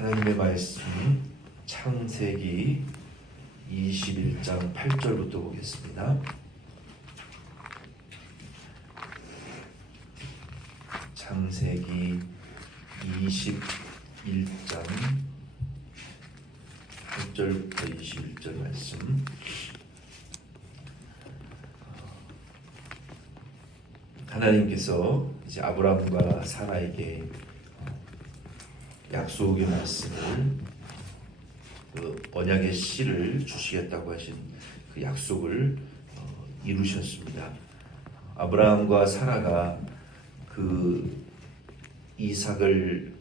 하나님의 말씀 창세기 21장 8절부터 보겠습니다. 창세기 21장 8절부터 21절 말씀. 하나님께서 이제 아브라함과 사라에게 약속의 말씀을, 그 언약의 씨를 주시겠다고 하신 그 약속을 이루셨습니다. 아브라함과 사라가 그 이삭을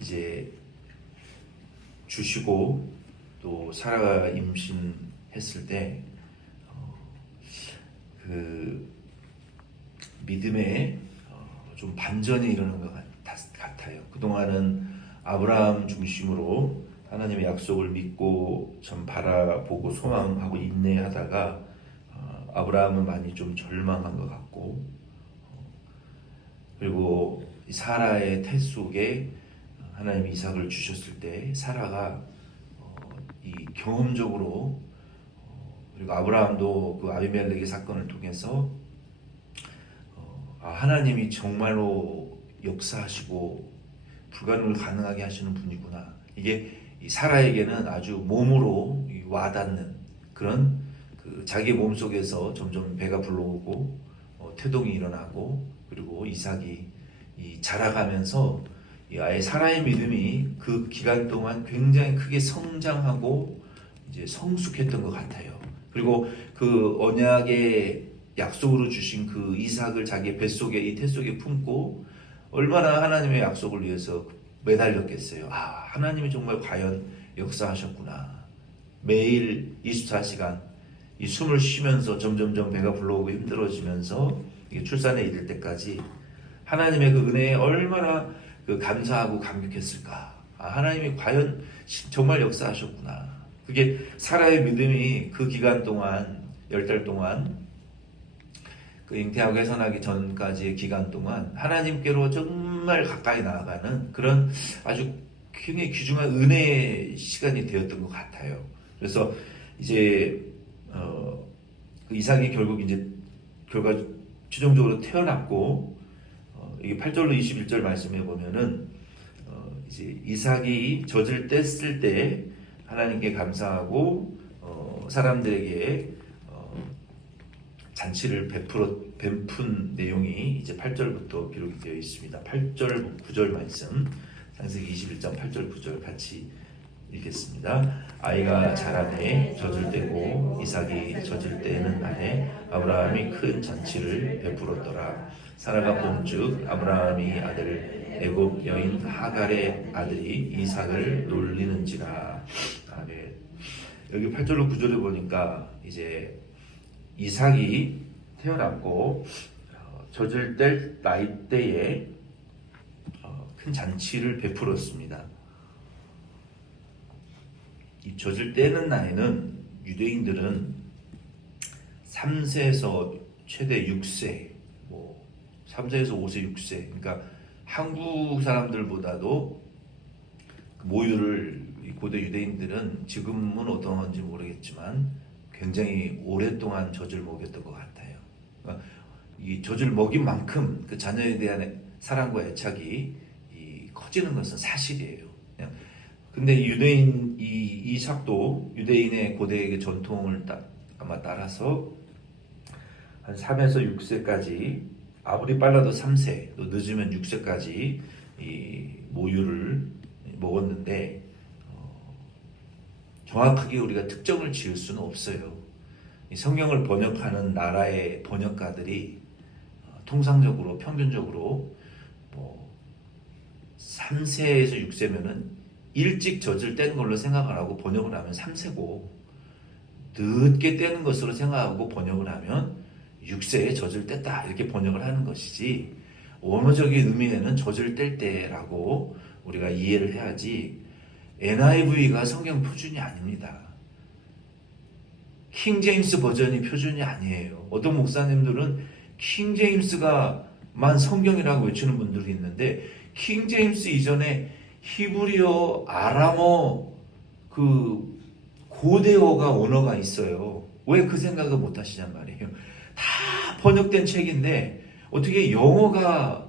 이제 주시고 또 사라가 임신했을 때 그 믿음에 좀 반전이 일어난 것 같아요. 그동안은 아브라함 중심으로 하나님의 약속을 믿고 좀 바라보고 소망하고 인내하다가 아브라함은 많이 좀 절망한 것 같고, 그리고 사라의 태 속에 하나님이 이삭을 주셨을 때 사라가 이 경험적으로, 그리고 아브라함도 그 아비멜렉의 사건을 통해서 하나님이 정말로 역사하시고 불가능을 가능하게 하시는 분이구나. 이게 사라에게는 아주 몸으로 와닿는 그런 그 자기 몸 속에서 점점 배가 불러오고 태동이 일어나고, 그리고 이삭이 자라가면서 아예 사라의 믿음이 그 기간 동안 굉장히 크게 성장하고 이제 성숙했던 것 같아요. 그리고 그 언약의 약속으로 주신 그 이삭을 자기 뱃속에, 이 태 속에 품고 얼마나 하나님의 약속을 위해서 매달렸겠어요. 하나님이 정말 과연 역사하셨구나. 매일 24시간 이 숨을 쉬면서 점점점 배가 불러오고 힘들어지면서 이게 출산에 이를 때까지 하나님의 그 은혜에 얼마나 그 감사하고 감격했을까. 하나님이 과연 정말 역사하셨구나. 그게 사라의 믿음이 그 기간 동안, 10달 동안, 그 잉태하고 해산하기 전까지의 기간 동안 하나님께로 정말 가까이 나아가는 그런 아주 굉장히 귀중한 은혜의 시간이 되었던 것 같아요. 그래서 이제 그 이삭이 결국 이제 결과 최종적으로 태어났고, 이게 8절로 21절 말씀해 보면은 이제 이삭이 젖을 뗐을 때 하나님께 감사하고 사람들에게 잔치를 베푼 내용이 이제 8절부터 기록이 되어 있습니다. 8절, 9절 말씀, 창세기 21장 8절, 9절 같이 읽겠습니다. 아이가 자라되 젖을 떼고 이삭이 젖을 떼는 날에 아브라함이 큰 잔치를 베풀었더라. 사라가 본즉 아브라함이 아들 애굽 여인 하갈의 아들이 이삭을 놀리는지라. 아멘. 여기 8절로 9절에 보니까 이제 이삭이 태어났고 젖을 뗄 나이 때에 큰 잔치를 베풀었습니다. 이 젖을 떼는 나이는 유대인들은 3세에서 최대 6세, 3세에서 5세, 6세. 그러니까 한국 사람들보다도 모유를 고대 유대인들은 지금은 어떤지 모르겠지만 굉장히 오랫동안 젖을 먹였던 것 같아요. 그러니까 이 젖을 먹인 만큼 그 자녀에 대한 사랑과 애착이 커지는 것은 사실이에요. 근데 유대인 이삭도 유대인의 고대의 전통을 아마 따라서 한 3에서 6세까지, 아무리 빨라도 3세, 또 늦으면 6세까지 이 모유를 먹었는데, 정확하게 우리가 특정을 지을 수는 없어요. 이 성경을 번역하는 나라의 번역가들이 통상적으로 평균적으로 3세에서 6세면은 일찍 젖을 뗀 걸로 생각을 하고 번역을 하면 3세고, 늦게 떼는 것으로 생각하고 번역을 하면 6세에 젖을 뗐다 이렇게 번역을 하는 것이지, 원어적인 의미에는 젖을 뗄 때라고 우리가 이해를 해야지, NIV가 성경 표준이 아닙니다. 킹제임스 버전이 표준이 아니에요. 어떤 목사님들은 킹제임스가 만 성경이라고 외치는 분들이 있는데, 킹제임스 이전에 히브리어, 아람어, 그 고대어가 언어가 있어요. 왜 그 생각을 못 하시냔 말이에요. 다 번역된 책인데 어떻게 영어가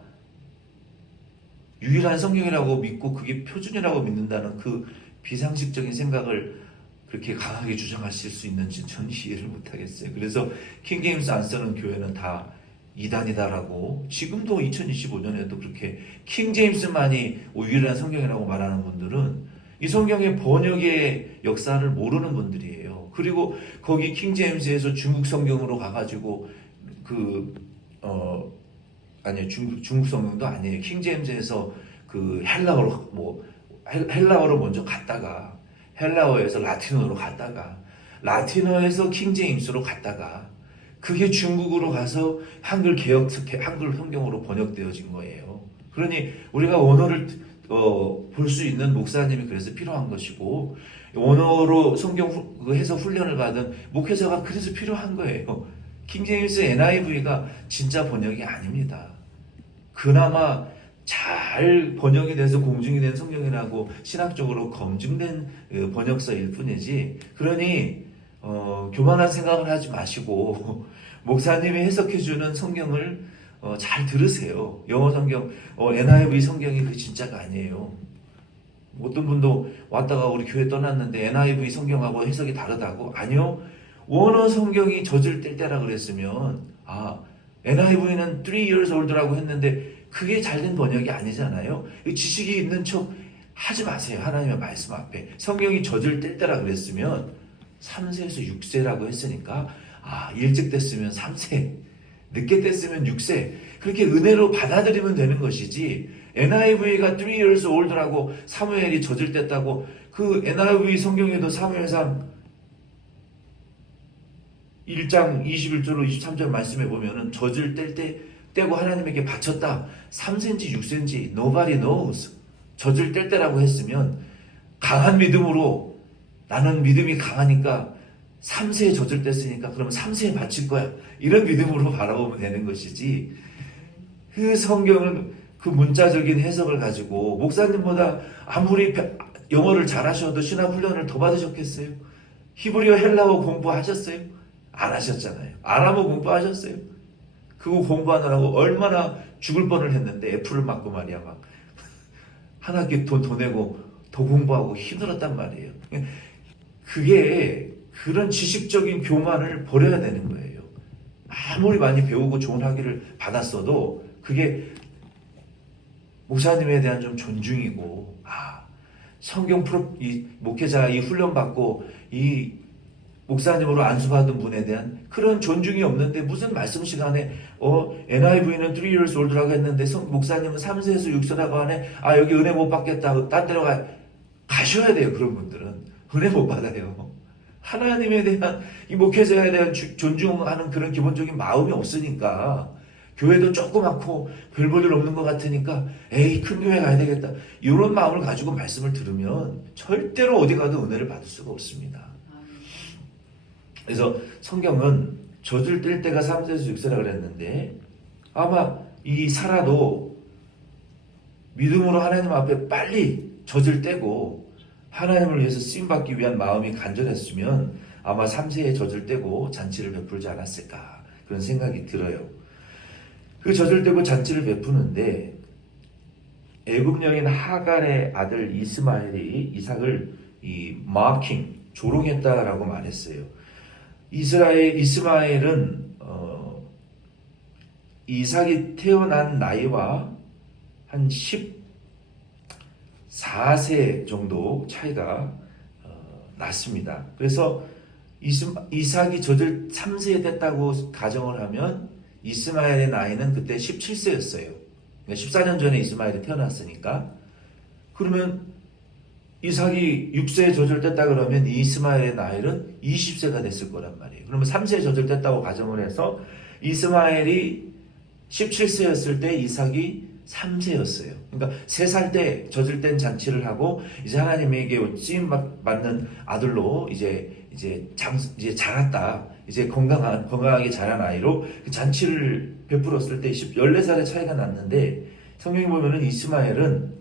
유일한 성경이라고 믿고 그게 표준이라고 믿는다는 그 비상식적인 생각을 그렇게 강하게 주장하실 수 있는지 전 이해를 못하겠어요. 그래서 킹제임스 안 쓰는 교회는 다 이단이다라고 지금도 2025년에도 그렇게 킹제임스만이 유일한 성경이라고 말하는 분들은 이 성경의 번역의 역사를 모르는 분들이에요. 그리고 거기 킹제임스에서 중국 성경으로 가가지고 아니요, 중국 성경도 아니에요. 킹제임스에서 그 헬라어로 먼저 갔다가 헬라어에서 라틴어로 갔다가 라틴어에서 킹제임스로 갔다가 그게 중국으로 가서 한글 성경으로 번역되어진 거예요. 그러니 우리가 언어를 볼 수 있는 목사님이 그래서 필요한 것이고 언어로 성경 해석 훈련을 받은 목회자가 그래서 필요한 거예요. 킹제임스 NIV가 진짜 번역이 아닙니다. 그나마 잘 번역이 돼서 공중이 된 성경이라고 신학적으로 검증된 번역서일 뿐이지. 그러니 교만한 생각을 하지 마시고 목사님이 해석해주는 성경을 잘 들으세요. 영어 성경, NIV 성경이 그 진짜가 아니에요. 어떤 분도 왔다가 우리 교회 떠났는데 NIV 성경하고 해석이 다르다고? 아니요. 원어 성경이 젖을 뗄 때라 그랬으면 NIV는 3 years old라고 했는데 그게 잘된 번역이 아니잖아요. 지식이 있는 척 하지 마세요. 하나님의 말씀 앞에. 성경이 젖을 뗄 때라 그랬으면 3세에서 6세라고 했으니까 일찍 됐으면 3세, 늦게 됐으면 6세. 그렇게 은혜로 받아들이면 되는 것이지 NIV가 3 years old라고 사무엘이 젖을 뗐다고 그 NIV 성경에도 사무엘상 1장 21절로 23절 말씀해 보면은 젖을 떼고 하나님에게 바쳤다. 3cm, 6cm, nobody knows. 젖을 뗄 때라고 했으면 강한 믿음으로 나는 믿음이 강하니까 3세에 젖을 뗐으니까 그러면 3세에 바칠 거야. 이런 믿음으로 바라보면 되는 것이지. 그 성경은 그 문자적인 해석을 가지고 목사님보다 아무리 영어를 잘하셔도 신학훈련을 더 받으셨겠어요? 히브리어 헬라어 공부하셨어요? 안 하셨잖아요. 아람어 공부하셨어요? 그거 공부하느라고 얼마나 죽을 뻔을 했는데 애플을 맞고 말이야 막 한 학기 돈 내고 더 공부하고 힘들었단 말이에요. 그게 그런 지식적인 교만을 버려야 되는 거예요. 아무리 많이 배우고 좋은 학위를 받았어도 그게 목사님에 대한 좀 존중이고 성경 이 목회자 이 훈련 받고 이 목사님으로 안수받은 분에 대한 그런 존중이 없는데 무슨 말씀 시간에 NIV는 3 years old라고 했는데 목사님은 3세에서 6세라고 하네. 여기 은혜 못 받겠다. 딴 데로 가셔야 돼요. 그런 분들은 은혜 못 받아요. 하나님에 대한 이 목회자에 대한 존중하는 그런 기본적인 마음이 없으니까 교회도 조그맣고 별 볼 일 없는 것 같으니까 큰 교회 가야 되겠다. 이런 마음을 가지고 말씀을 들으면 절대로 어디 가도 은혜를 받을 수가 없습니다. 그래서 성경은 젖을 뗄 때가 3세에서 6세라 그랬는데 아마 이 사라도 믿음으로 하나님 앞에 빨리 젖을 떼고 하나님을 위해서 쓰임받기 위한 마음이 간절했으면 아마 3세에 젖을 떼고 잔치를 베풀지 않았을까 그런 생각이 들어요. 그 젖을 떼고 잔치를 베푸는데 애굽 여인 하갈의 아들 이스마엘이 이삭을 마킹 조롱했다라고 말했어요. 이스마엘은 이삭이 태어난 나이와 한 14세 정도 차이가 났습니다. 그래서 이삭이 젖을 3세에 뗐다고 가정을 하면 이스마엘의 나이는 그때 17세였어요. 14년 전에 이스마엘이 태어났으니까. 그러면 이삭이 6세에 젖을 뗐다 그러면 이스마엘의 나이는 20세가 됐을 거란 말이에요. 그러면 3세에 젖을 뗐다고 가정을 해서 이스마엘이 17세였을 때 이삭이 3세였어요. 그러니까 3살 때 젖을 뗀 잔치를 하고 이제 하나님에게 쓰임 받는 아들로 이제 자랐다. 이제 건강하게 자란 아이로 그 잔치를 베풀었을 때 14살의 차이가 났는데 성경에 보면은 이스마엘은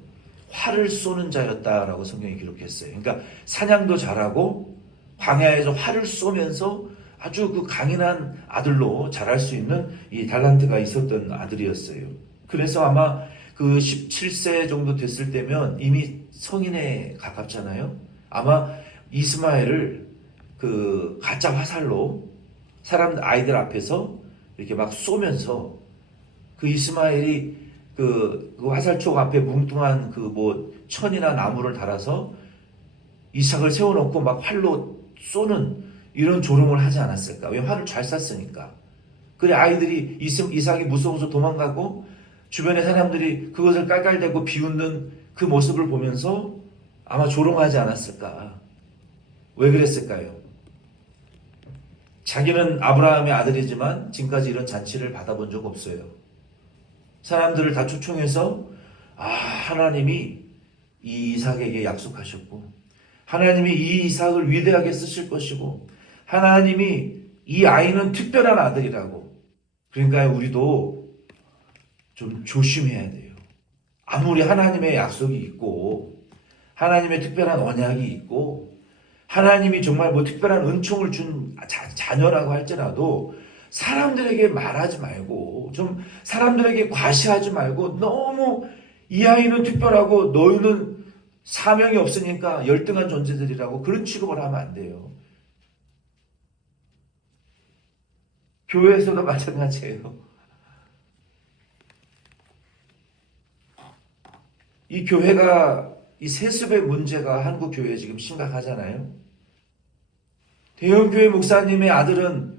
활을 쏘는 자였다라고 성경이 기록했어요. 그러니까 사냥도 잘하고 광야에서 활을 쏘면서 아주 그 강인한 아들로 자랄 수 있는 이 달란트가 있었던 아들이었어요. 그래서 아마 그 17세 정도 됐을 때면 이미 성인에 가깝잖아요. 아마 이스마엘을 그 가짜 화살로 아이들 앞에서 이렇게 막 쏘면서 그 이스마엘이 그 화살촉 앞에 뭉뚱한 그 뭐 천이나 나무를 달아서 이삭을 세워놓고 막 활로 쏘는 이런 조롱을 하지 않았을까? 왜 활을 잘 쐈으니까. 그래 아이들이 이삭이 무서워서 도망가고 주변의 사람들이 그것을 깔깔대고 비웃는 그 모습을 보면서 아마 조롱하지 않았을까? 왜 그랬을까요? 자기는 아브라함의 아들이지만 지금까지 이런 잔치를 받아본 적 없어요. 사람들을 다 초청해서 하나님이 이 이삭에게 약속하셨고 하나님이 이 이삭을 위대하게 쓰실 것이고 하나님이 이 아이는 특별한 아들이라고. 그러니까 우리도 좀 조심해야 돼요. 아무리 하나님의 약속이 있고 하나님의 특별한 언약이 있고 하나님이 정말 뭐 특별한 은총을 준 자녀라고 할지라도 사람들에게 말하지 말고 좀 사람들에게 과시하지 말고 너무 이 아이는 특별하고 너희는 사명이 없으니까 열등한 존재들이라고 그런 취급을 하면 안 돼요. 교회에서도 마찬가지예요. 이 교회가 이 세습의 문제가 한국 교회에 지금 심각하잖아요. 대형교회 목사님의 아들은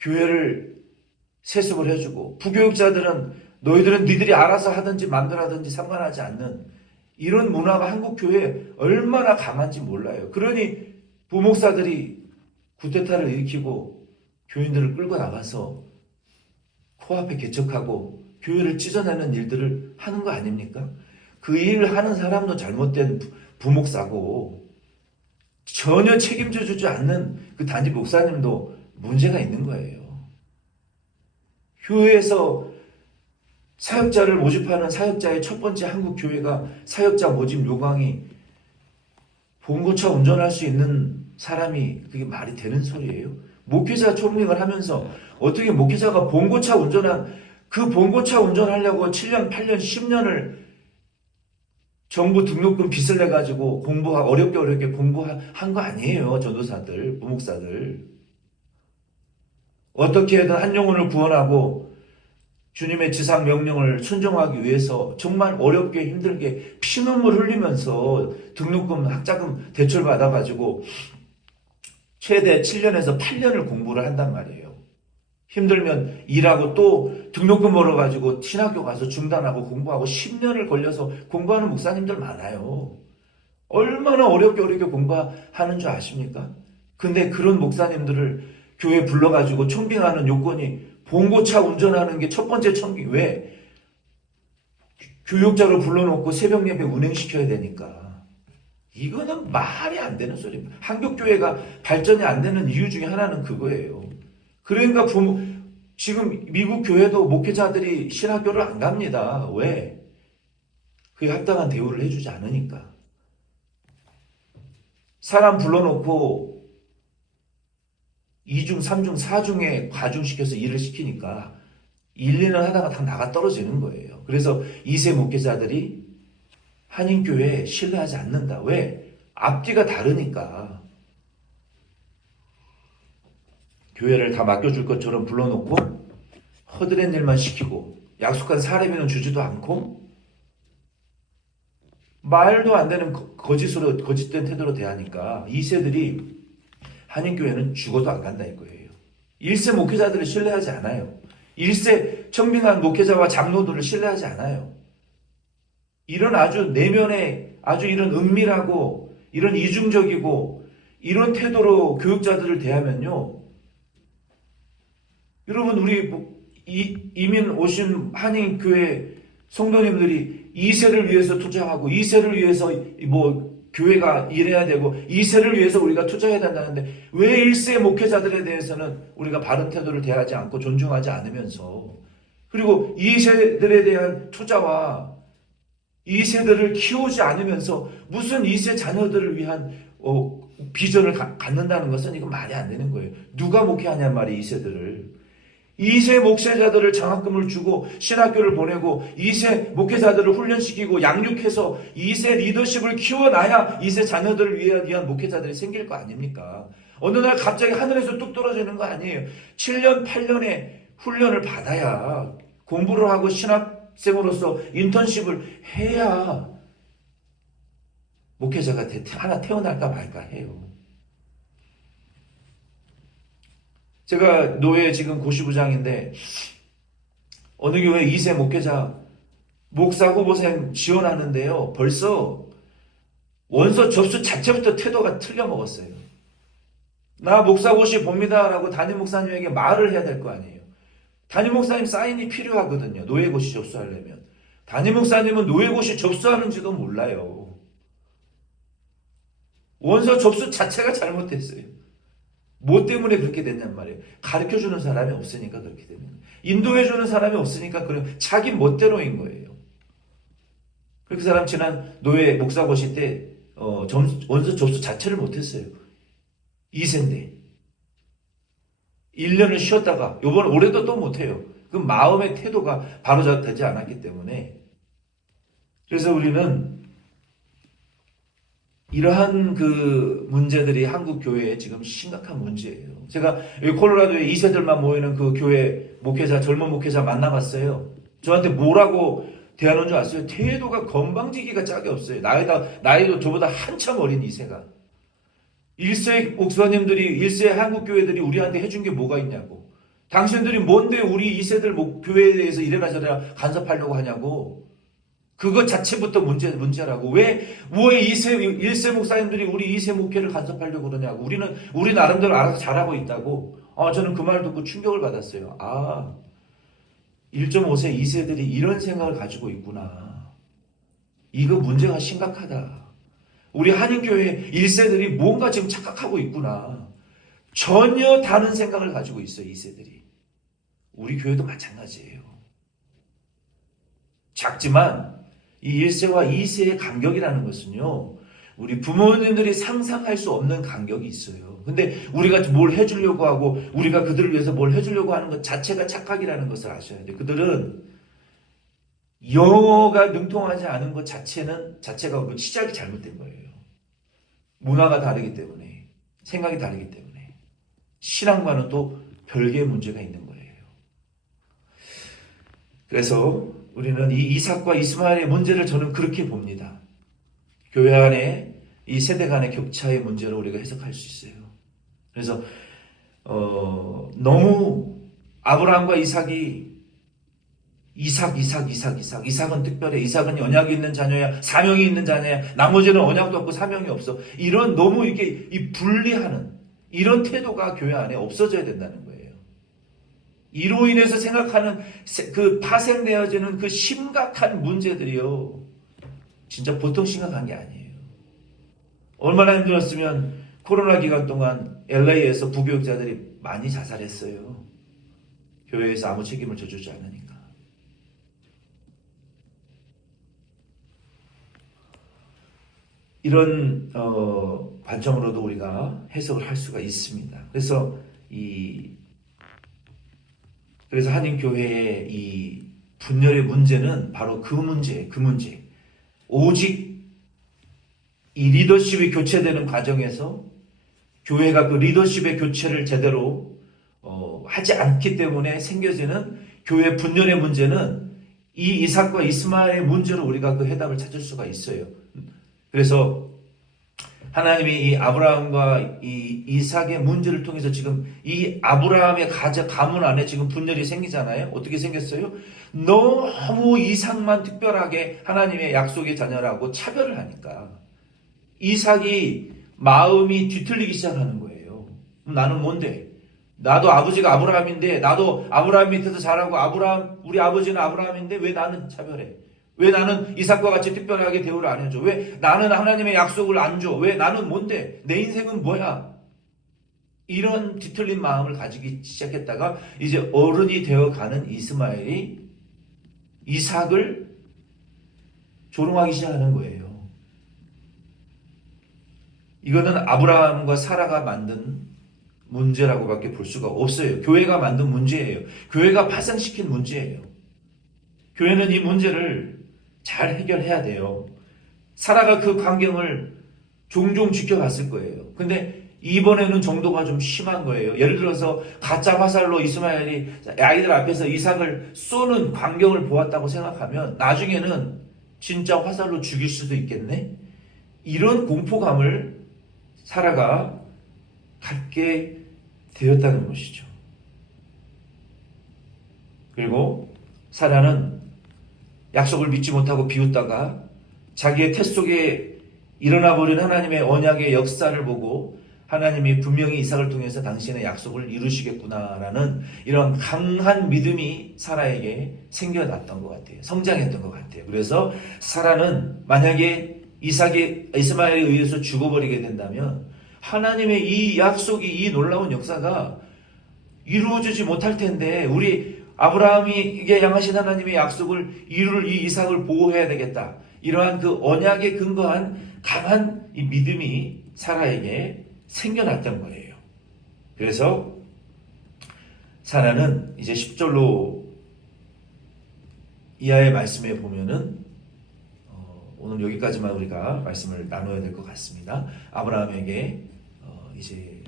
교회를 세습을 해주고 부교육자들은 너희들은 니들이 알아서 하든지 마음대로 하든지 상관하지 않는 이런 문화가 한국 교회에 얼마나 강한지 몰라요. 그러니 부목사들이 구테타를 일으키고 교인들을 끌고 나가서 코앞에 개척하고 교회를 찢어내는 일들을 하는 거 아닙니까? 그 일을 하는 사람도 잘못된 부목사고 전혀 책임져 주지 않는 그 단지 목사님도 문제가 있는 거예요. 교회에서 사역자를 모집하는 사역자의 첫 번째 한국 교회가 사역자 모집 요강이 봉고차 운전할 수 있는 사람이 그게 말이 되는 소리예요? 목회자 초빙을 하면서 어떻게 목회자가 봉고차 운전하려고 7년, 8년, 10년을 정부 등록금 빚을 내가지고 어렵게 공부한 거 아니에요. 전도사들, 부목사들. 어떻게든 한 영혼을 구원하고 주님의 지상 명령을 순종하기 위해서 정말 어렵게 힘들게 피눈물 흘리면서 등록금, 학자금 대출 받아가지고 최대 7년에서 8년을 공부를 한단 말이에요. 힘들면 일하고 또 등록금 벌어가지고 신학교 가서 중단하고 공부하고 10년을 걸려서 공부하는 목사님들 많아요. 얼마나 어렵게 공부하는 줄 아십니까? 근데 그런 목사님들을 교회 불러가지고 청빙하는 요건이 봉고차 운전하는 게 첫 번째 청빙. 왜? 교육자로 불러놓고 새벽 예배 운행시켜야 되니까. 이거는 말이 안 되는 소리입니다. 한국교회가 발전이 안 되는 이유 중에 하나는 그거예요. 그러니까 지금 미국 교회도 목회자들이 신학교를 안 갑니다. 왜? 그에 합당한 대우를 해주지 않으니까. 사람 불러놓고 2중, 3중, 4중에 과중시켜서 일을 시키니까 1, 2년 하다가 다 나가 떨어지는 거예요. 그래서 2세 목회자들이 한인교회에 신뢰하지 않는다. 왜? 앞뒤가 다르니까. 교회를 다 맡겨줄 것처럼 불러놓고 허드렛 일만 시키고 약속한 사례비는 주지도 않고 말도 안 되는 거짓된 태도로 대하니까 2세들이 한인교회는 죽어도 안 간다 이거예요. 1세 목회자들을 신뢰하지 않아요. 1세 청빙한 목회자와 장로들을 신뢰하지 않아요. 이런 아주 내면에 아주 이런 은밀하고 이런 이중적이고 이런 태도로 교육자들을 대하면요. 여러분 우리 이민 오신 한인교회 성도님들이 2세를 위해서 투자하고 2세를 위해서 교회가 일해야 되고 2세를 위해서 우리가 투자해야 된다는데 왜 1세 목회자들에 대해서는 우리가 바른 태도를 대하지 않고 존중하지 않으면서 그리고 2세들에 대한 투자와 2세들을 키우지 않으면서 무슨 2세 자녀들을 위한 비전을 갖는다는 것은 이건 말이 안 되는 거예요. 누가 목회하냔 말이에요. 2세들을. 2세 목회자들을 장학금을 주고 신학교를 보내고 2세 목회자들을 훈련시키고 양육해서 2세 리더십을 키워놔야 2세 자녀들을 위한 목회자들이 생길 거 아닙니까? 어느 날 갑자기 하늘에서 뚝 떨어지는 거 아니에요. 7년, 8년의 훈련을 받아야 공부를 하고 신학생으로서 인턴십을 해야 목회자가 하나 태어날까 말까 해요. 제가 노예 지금 고시부장인데 어느 교회 2세 목회자 목사 후보생 지원하는데요. 벌써 원서 접수 자체부터 태도가 틀려먹었어요. 나 목사고시 봅니다 라고 담임 목사님에게 말을 해야 될 거 아니에요. 담임 목사님 사인이 필요하거든요. 노예고시 접수하려면. 담임 목사님은 노예고시 접수하는지도 몰라요. 원서 접수 자체가 잘못됐어요. 뭐 때문에 그렇게 됐냔 말이에요. 가르쳐주는 사람이 없으니까 그렇게 되는, 인도해주는 사람이 없으니까 그런 자기 멋대로인 거예요. 그 사람 지난 노예 목사고시 때 원서 접수 자체를 못했어요. 2세인데 1년을 쉬었다가 요번 올해도 또 못해요. 그 마음의 태도가 바로 되지 않았기 때문에. 그래서 우리는 이러한 그 문제들이 한국 교회에 지금 심각한 문제예요. 제가 여기 콜로라도에 2세들만 모이는 그 교회 목회자, 젊은 목회자 만나봤어요. 저한테 뭐라고 대하는 줄 아세요? 태도가 건방지기가 짝이 없어요. 나이도 저보다 한참 어린 2세가. 1세 목사님들이, 1세 한국 교회들이 우리한테 해준 게 뭐가 있냐고. 당신들이 뭔데 우리 2세들 교회에 대해서 이래라 저래라 간섭하려고 하냐고. 그것 자체부터 문제라고. 왜 1세 목사님들이 우리 2세 목회를 간섭하려고 그러냐고. 우리 나름대로 알아서 잘하고 있다고. 저는 그 말 듣고 충격을 받았어요. 1.5세 2세들이 이런 생각을 가지고 있구나. 이거 문제가 심각하다. 우리 한인교회 1세들이 뭔가 지금 착각하고 있구나. 전혀 다른 생각을 가지고 있어요. 2세들이. 우리 교회도 마찬가지예요. 작지만 이 1세와 2세의 간격이라는 것은요, 우리 부모님들이 상상할 수 없는 간격이 있어요. 근데 우리가 뭘 해주려고 하고 우리가 그들을 위해서 뭘 해주려고 하는 것 자체가 착각이라는 것을 아셔야 돼요. 그들은 영어가 능통하지 않은 것 자체가 시작이 잘못된 거예요. 문화가 다르기 때문에, 생각이 다르기 때문에, 신앙과는 또 별개의 문제가 있는 거예요. 그래서 우리는 이 이삭과 이스마엘의 문제를 저는 그렇게 봅니다. 교회 안에 이 세대 간의 격차의 문제를 우리가 해석할 수 있어요. 그래서 너무 아브라함과 이삭이 이삭은 특별해. 이삭은 언약이 있는 자녀야. 사명이 있는 자녀야. 나머지는 언약도 없고 사명이 없어. 이런 너무 이렇게 분리하는 이런 태도가 교회 안에 없어져야 된다는 거예요. 이로 인해서 생각하는 그 파생되어지는 그 심각한 문제들이요. 진짜 보통 심각한 게 아니에요. 얼마나 힘들었으면 코로나 기간 동안 LA에서 부교육자들이 많이 자살했어요. 교회에서 아무 책임을 져주지 않으니까. 이런 관점으로도 우리가 해석을 할 수가 있습니다. 그래서 한인교회의 이 분열의 문제는 바로 그 문제. 오직 이 리더십이 교체되는 과정에서 교회가 그 리더십의 교체를 제대로 하지 않기 때문에 생겨지는 교회 분열의 문제는 이 이삭과 이스마엘의 문제로 우리가 그 해답을 찾을 수가 있어요. 그래서 하나님이 이 아브라함과 이 이삭의 문제를 통해서 지금 이 아브라함의 가문 안에 지금 분열이 생기잖아요. 어떻게 생겼어요? 너무 이삭만 특별하게 하나님의 약속의 자녀라고 차별을 하니까 이삭이 마음이 뒤틀리기 시작하는 거예요. 나는 뭔데? 나도 아버지가 아브라함인데, 나도 아브라함 밑에서 자라고 우리 아버지는 아브라함인데 왜 나는 차별해? 왜 나는 이삭과 같이 특별하게 대우를 안 해줘? 왜 나는 하나님의 약속을 안 줘? 왜 나는 뭔데? 내 인생은 뭐야? 이런 뒤틀린 마음을 가지기 시작했다가 이제 어른이 되어가는 이스마엘이 이삭을 조롱하기 시작하는 거예요. 이거는 아브라함과 사라가 만든 문제라고밖에 볼 수가 없어요. 교회가 만든 문제예요. 교회가 파생시킨 문제예요. 교회는 이 문제를 잘 해결해야 돼요. 사라가 그 광경을 종종 지켜봤을 거예요. 근데 이번에는 정도가 좀 심한 거예요. 예를 들어서 가짜 화살로 이스마엘이 아이들 앞에서 이삭을 쏘는 광경을 보았다고 생각하면 나중에는 진짜 화살로 죽일 수도 있겠네? 이런 공포감을 사라가 갖게 되었다는 것이죠. 그리고 사라는 약속을 믿지 못하고 비웃다가 자기의 태 속에 일어나 버린 하나님의 언약의 역사를 보고 하나님이 분명히 이삭을 통해서 당신의 약속을 이루시겠구나라는 이런 강한 믿음이 사라에게 생겨났던 것 같아요. 성장했던 것 같아요. 그래서 사라는 만약에 이스마엘에 의해서 죽어버리게 된다면 하나님의 이 약속이, 이 놀라운 역사가 이루어지지 못할 텐데 우리 아브라함에게 향하신 하나님의 약속을 이룰 이 이삭을 보호해야 되겠다. 이러한 그 언약에 근거한 강한 이 믿음이 사라에게 생겨났던 거예요. 그래서 사라는 이제 10절로 이하의 말씀에 보면은 오늘 여기까지만 우리가 말씀을 나눠야 될 것 같습니다. 아브라함에게 이제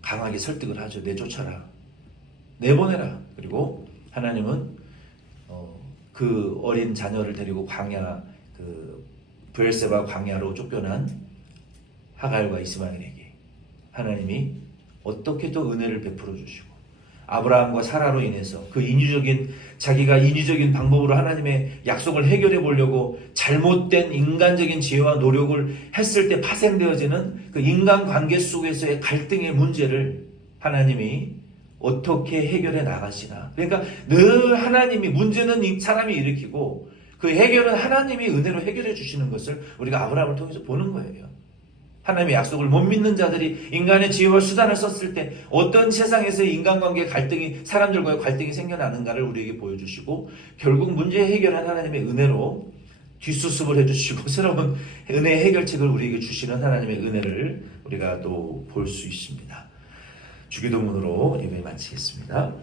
강하게 설득을 하죠. 내쫓아라. 내보내라. 그리고 하나님은 그 어린 자녀를 데리고 광야, 그 브엘세바 광야로 쫓겨난 하갈과 이스마엘에게 하나님이 어떻게 또 은혜를 베풀어 주시고 아브라함과 사라로 인해서 그 자기가 인위적인 방법으로 하나님의 약속을 해결해 보려고 잘못된 인간적인 지혜와 노력을 했을 때 파생되어지는 그 인간관계 속에서의 갈등의 문제를 하나님이 어떻게 해결해 나가시나. 그러니까 늘 하나님이, 문제는 사람이 일으키고 그 해결은 하나님이 은혜로 해결해 주시는 것을 우리가 아브라함을 통해서 보는 거예요. 하나님의 약속을 못 믿는 자들이 인간의 지혜와 수단을 썼을 때 어떤 세상에서의 인간관계 갈등이, 사람들과의 갈등이 생겨나는가를 우리에게 보여주시고 결국 문제 해결한 하나님의 은혜로 뒷수습을 해주시고 새로운 은혜의 해결책을 우리에게 주시는 하나님의 은혜를 우리가 또 볼 수 있습니다. 주기도문으로 예배 마치겠습니다.